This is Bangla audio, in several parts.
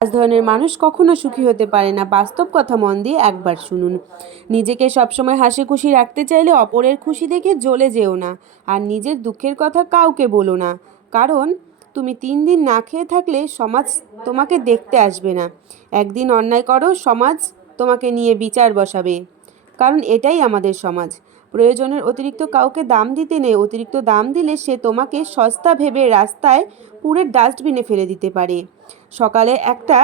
পাঁচ ধরনের মানুষ কখনো সুখী হতে পারে না। বাস্তব কথা মন দিয়ে একবার শুনুন। নিজেকে সবসময় হাসি খুশি রাখতে চাইলে অপরের খুশি দেখে জ্বলে যেও না। আর নিজের দুঃখের কথা কাউকে বলো না। কারণ, তুমি তিন দিন না খেয়ে থাকলে সমাজ তোমাকে দেখতে আসবে না। একদিন অন্যায় করো, সমাজ তোমাকে নিয়ে বিচার বসাবে। কারণ এটাই আমাদের সমাজ। প্রয়োজনের অতিরিক্ত কাউকে দাম দিতে নেই, অতিরিক্ত দাম দিলে সে তোমাকে সস্তা ভেবে রাস্তায় পুরের ডাস্টবিনে ফেলে দিতে পারে। সকালে একটা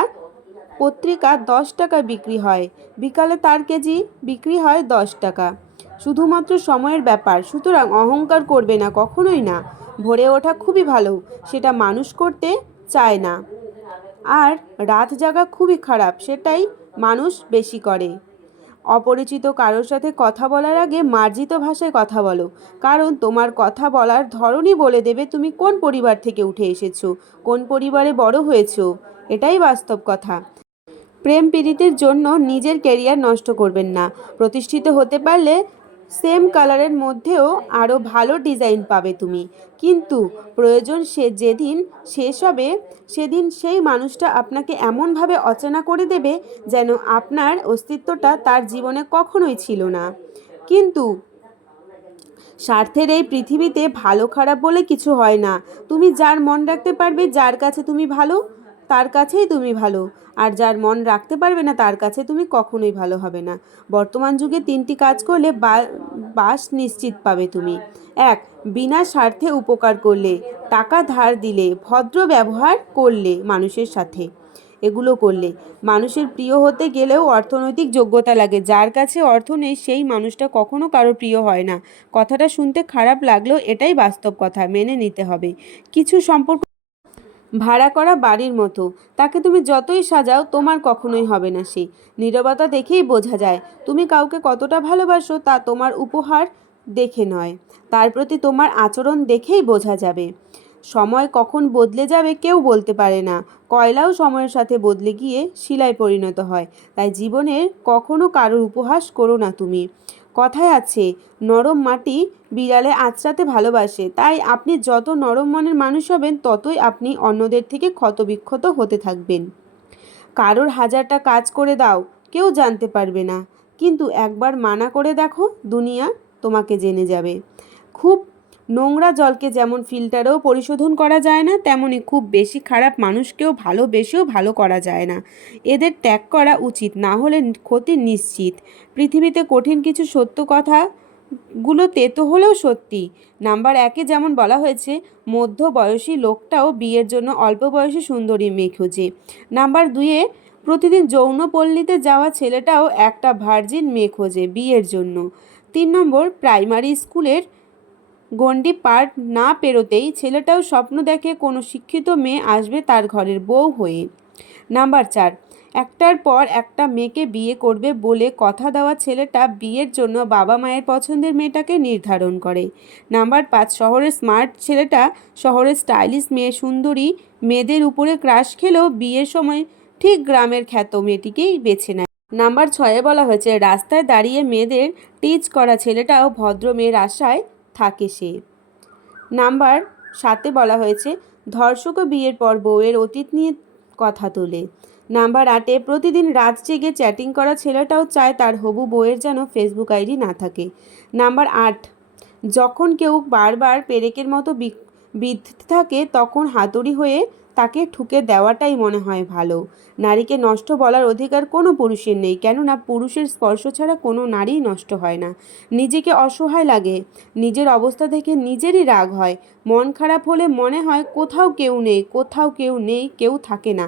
পত্রিকা দশ টাকা বিক্রি হয়, বিকালে তার কেজি বিক্রি হয় দশ টাকা। শুধুমাত্র সময়ের ব্যাপার, সুতরাং অহংকার করবে না, কখনোই না। ভরে ওঠা খুবই ভালো, সেটা মানুষ করতে চায় না। আর রাত জাগা খুবই খারাপ, সেটাই মানুষ বেশি করে। অপরিচিত কারোর সাথে কথা বলার আগে মার্জিত ভাষায় কথা বলো। কারণ তোমার কথা বলার ধরনই বলে দেবে তুমি কোন পরিবার থেকে উঠে এসেছ, কোন পরিবারে বড় হয়েছো। এটাই বাস্তব কথা। প্রেম পীড়িতের জন্য নিজের কেরিয়ার নষ্ট করবেন না। প্রতিষ্ঠিত হতে পারলে সেম কালারের মধ্যেও আরও ভালো ডিজাইন পাবে তুমি। কিন্তু প্রয়োজন সে যেদিন শেষ হবে, সেদিন সেই মানুষটা আপনাকে এমনভাবে অচেনা করে দেবে যেন আপনার অস্তিত্বটা তার জীবনে কখনোই ছিল না। কিন্তু স্বার্থের এই পৃথিবীতে ভালো খারাপ বলে কিছু হয় না। তুমি যার মন রাখতে পারবে, যার কাছে তুমি ভালো তার কাছেই তুমি ভালো। আর যার মন রাখতে পারবে না, তার কাছে তুমি কখনোই ভালো হবে না। বর্তমান যুগে তিনটি কাজ করলে বাস নিশ্চিত পাবে তুমি। এক, বিনা স্বার্থে উপকার করলে, টাকা ধার দিলে, ভদ্র ব্যবহার করলে মানুষের সাথে। এগুলো করলে, মানুষের প্রিয় হতে গেলেও অর্থনৈতিক যোগ্যতা লাগে। যার কাছে অর্থ নেই, সেই মানুষটা কখনো কারও প্রিয় হয় না। কথাটা শুনতে খারাপ লাগলেও এটাই বাস্তব কথা, মেনে নিতে হবে। কিছু সম্পর্ক ভাড়া করা বাড়ির মতো। তাকে তুমি যতই সাজাও, তোমার কখনোই হবে না সে। নীরবতা দেখেই বোঝা যায়, তুমি কাউকে কতটা ভালোবাসো তা তোমার উপহার দেখে নয়। তার প্রতি তোমার আচরণ দেখেই বোঝা যাবে। সময় কখন বদলে যাবে কেউ বলতে পারে না। কয়লাও সময়ের সাথে বদলে গিয়ে শিলায় পরিণত হয়। তাই জীবনের কখনো কারোর উপহাস করো না তুমি। কথায় আছে, নরম মাটি বিড়ালে আঁচড়াতে ভালোবাসে, তাই আপনি যত নরম মনের মানুষ হবেন, ততই আপনি অন্যদের থেকে ক্ষতবিক্ষত হতে থাকবেন। কারোর হাজারটা কাজ করে দাও, কেউ জানতে পারবে না। কিন্তু একবার মানা করে দেখো, দুনিয়া তোমাকে জেনে যাবে। খুব নোংরা জলকে যেমন ফিল্টারেও পরিশোধন করা যায় না তেমনই খুব বেশি খারাপ মানুষকেও ভালোবেসেও ভালো করা যায় না। এদের ত্যাগ করা উচিত, না হলে ক্ষতি নিশ্চিত। পৃথিবীতে কঠিন কিছু সত্য কথা গুলো তেতো হলেও সত্যি। নাম্বার একে যেমন বলা হয়েছে, মধ্য বয়সী লোকটাও বিয়ের জন্য অল্প বয়সী সুন্দরী মেয়ে খোঁজে। নাম্বার দুয়ে প্রতিদিন যৌনপল্লীতে যাওয়া ছেলেটাও একটা ভার্জিন মেয়ে খোঁজে বিয়ের জন্য। তিন নম্বর প্রাইমারি স্কুলের গণ্ডি পার না পেরোতেই ছেলেটাও স্বপ্ন দেখে কোনো শিক্ষিত মেয়ে আসবে তার ঘরের বউ হয়ে। নাম্বার চার, একটার পর একটা মেয়েকে বিয়ে করবে বলে কথা দেওয়া ছেলেটা বিয়ের জন্য বাবা মায়ের পছন্দের মেয়েটাকে নির্ধারণ করে। নাম্বার পাঁচ, শহরের স্মার্ট ছেলেটা শহরের স্টাইলিশ মেয়ে সুন্দরী মেয়েদের উপরে ক্রাশ খেলেও বিয়ের সময় ঠিক গ্রামের খ্যাত মেয়েটিকেই বেছে নেয়। নাম্বার ছয়ে বলা হয়েছে, রাস্তায় দাঁড়িয়ে মেয়েদের টিচ করা ছেলেটাও ভদ্র মেয়ের আশায় থাকে সে। নাম্বার সাতে বলা হয়েছে ধর্ষকও বিয়ের পর বউয়ের অতীত নিয়ে কথা তোলে। নাম্বার আটে, প্রতিদিন রাত জেগে চ্যাটিং করা ছেলেটাও চায় তার হবু বউয়ের যেন ফেসবুক আইডি না থাকে। নাম্বার আট, যখন কেউ বারবার পেরেকের মতো বিঁধতে থাকে তখন হাতুড়ি হয়ে তাকে ঠুকে দেওয়াটাই মনে হয় ভালো। নারীকে নষ্ট বলার অধিকার কোনো পুরুষের নেই, কেননা পুরুষের স্পর্শ ছাড়া কোনো নারী নষ্ট হয় না। নিজেকে অসহায় লাগে, নিজের অবস্থা দেখে নিজেরই রাগ হয়। মন খারাপ হলে মনে হয় কোথাও কেউ নেই, কোথাও কেউ নেই, কেউ থাকে না।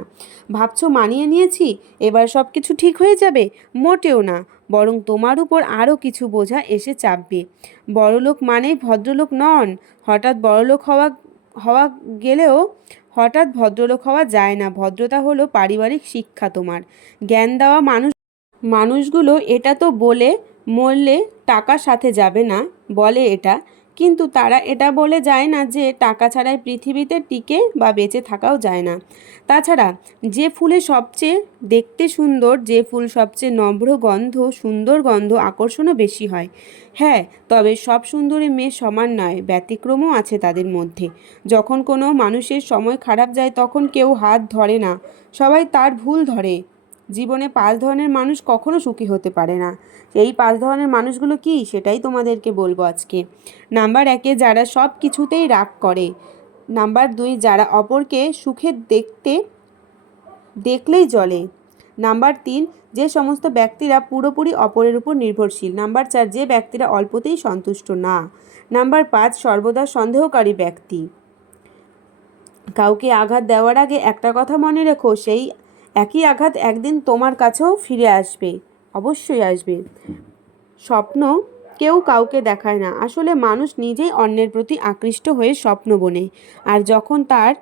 ভাবছ মানিয়ে নিয়েছি, এবার সব কিছু ঠিক হয়ে যাবে? মোটেও না, বরং তোমার উপর আরও কিছু বোঝা এসে চাপবে। বড়লোক মানেই ভদ্রলোক নন, হঠাৎ বড়লোক হওয়া হওয়া গেলেও হঠাৎ ভদ্রলোক হওয়া যায় না। ভদ্রতা হলো পারিবারিক শিক্ষা তোমার। জ্ঞান দেওয়া মানুষ মানুষগুলো এটা তো বলে, মরলে টাকা সাথে যাবে না, বলে এটা। কিন্তু তারা এটা বলে যায় না যে টাকা ছাড়াই পৃথিবীতে টিকে বা বেঁচে থাকাও যায় না। তাছাড়া, যে ফুলে সবচেয়ে দেখতে সুন্দর, যে ফুল সবচেয়ে নম্র গন্ধ, সুন্দর গন্ধ আকর্ষণও বেশি হয়। হ্যাঁ তবে সব সুন্দরী মেয়ে সমান নয়, ব্যতিক্রমও আছে তাদের মধ্যে। যখন কোনো মানুষের সময় খারাপ যায়, তখন কেউ হাত ধরে না। সবাই তার ভুল ধরে। জীবনে পাঁচ ধরনের মানুষ কখনো সুখী হতে পারে না। এই পাঁচ ধরনের মানুষগুলো কি? সেটাই তোমাদেরকে বলব আজকে। নাম্বার একে যারা সব কিছুতেই রাগ করে। নাম্বার দুই, যারা অপরকে সুখে দেখতে, দেখলেই জলে নাম্বার তিন, যে সমস্ত ব্যক্তিরা পুরোপুরি অপরের উপর নির্ভরশীল। নাম্বার চার, যে ব্যক্তিরা অল্পতেই সন্তুষ্ট না। নাম্বার পাঁচ, সর্বদা সন্দেহকারী ব্যক্তি। কাউকে আঘাত দেওয়ার আগে একটা কথা মনে রেখো, সেই একই আঘাত একদিন তোমার কাছেও ফিরে আসবে, অবশ্যই আসবে। স্বপ্ন কেউ কাউকে দেখায় না। আসলে মানুষ নিজেই অন্যের প্রতি আকৃষ্ট হয়ে স্বপ্ন বোনে। আর যখন তার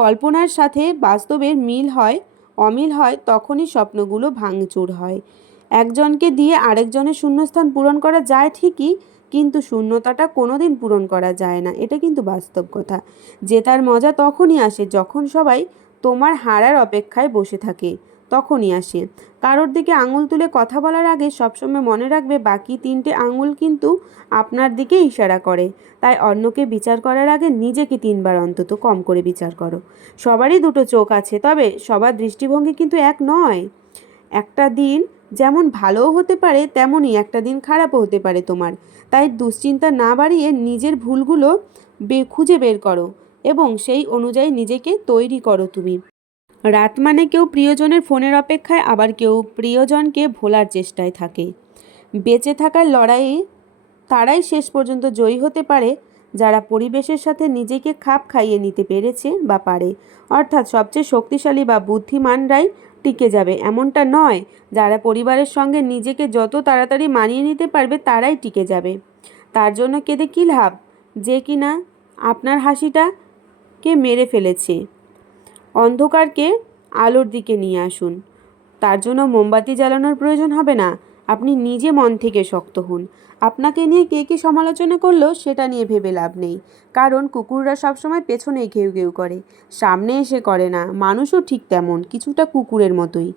কল্পনার সাথে বাস্তবের মিল হয়, অমিল হয়, তখনই স্বপ্নগুলো ভাঙচুর হয়। একজনকে দিয়ে আরেকজনের শূন্যস্থান পূরণ করা যায় ঠিকই, কিন্তু শূন্যতাটা কোনোদিন পূরণ করা যায় না। এটা কিন্তু বাস্তব কথা। জেতার মজা তখনই আসে যখন সবাই তোমার হারার অপেক্ষায় বসে থাকে, তখনই আসে। কারোর দিকে আঙুল তুলে কথা বলার আগে সবসময় মনে রাখবে বাকি তিনটে আঙুল কিন্তু আপনার দিকে ইশারা করে। তাই অন্যকে বিচার করার আগে নিজেকে তিনবার অন্তত কম করে বিচার করো। সবারই দুটো চোখ আছে, তবে সবার দৃষ্টিভঙ্গি কিন্তু এক নয়। একটা দিন যেমন ভালোও হতে পারে, তেমনই একটা দিন খারাপও হতে পারে তোমার। তাই দুশ্চিন্তা না বাড়িয়ে নিজের ভুলগুলো খুঁজে বের করো। এবং সেই অনুযায়ী নিজেকে তৈরি করো তুমি। রাত মানে কেউ প্রিয়জনের ফোনের অপেক্ষায়, আবার কেউ প্রিয়জনকে ভোলার চেষ্টায় থাকে। বেঁচে থাকার লড়াইয়ে তারাই শেষ পর্যন্ত জয়ী হতে পারে, যারা পরিবেশের সাথে নিজেকে খাপ খাইয়ে নিতে পেরেছে বা পারে। অর্থাৎ সবচেয়ে শক্তিশালী বা বুদ্ধিমানরাই টিকে যাবে। এমনটা নয়, যারা পরিবারের সঙ্গে নিজেকে যত তাড়াতাড়ি মানিয়ে নিতে পারবে, তারাই টিকে যাবে। তার জন্য কেঁদে কী লাভ? যে কিনা আপনার হাসিটাকে মেরে ফেলেছে? অন্ধকারকে আলোর দিকে নিয়ে আসুন। তার জন্য মোমবাতি জ্বালানোর প্রয়োজন হবে না। আপনি নিজে মন থেকে শক্ত হন। আপনাকে নিয়ে কে কী সমালোচনা করল সেটা নিয়ে ভেবে লাভ নেই। কারণ কুকুররা সবসময় পেছনেই ঘেউ ঘেউ করে। সামনে এসে করে না। মানুষও ঠিক তেমন, কিছুটা কুকুরের মতোই।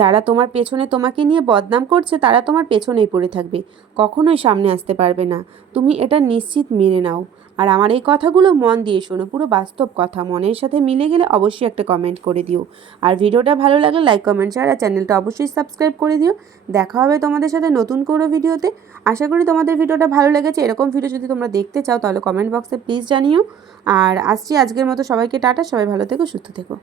যারা তোমার পেছনে তোমাকে নিয়ে বদনাম করছে, তারা তোমার পেছনেই পড়ে থাকবে। কখনোই সামনে আসতে পারবে না। তুমি এটা নিশ্চিত মেনে নাও। আর আমার এই কথাগুলো মন দিয়ে শোনো। পুরো বাস্তব কথা মনের সাথে মিলে গেলে অবশ্যই একটা কমেন্ট করে দিও। আর ভিডিওটা ভালো লাগলে লাইক কমেন্ট শেয়ার আর চ্যানেলটা অবশ্যই সাবস্ক্রাইব করে দিও। দেখা হবে তোমাদের সাথে নতুন কোনো ভিডিওতে। আশা করি তোমাদের ভিডিওটা ভালো লেগেছে। এরকম ভিডিও যদি তোমরা দেখতে চাও, তাহলে কমেন্ট বক্সে প্লিজ জানিও। আর আসছি আজকের মতো। সবাইকে টাটা। সবাই ভালো থেকো, সুস্থ থেকো।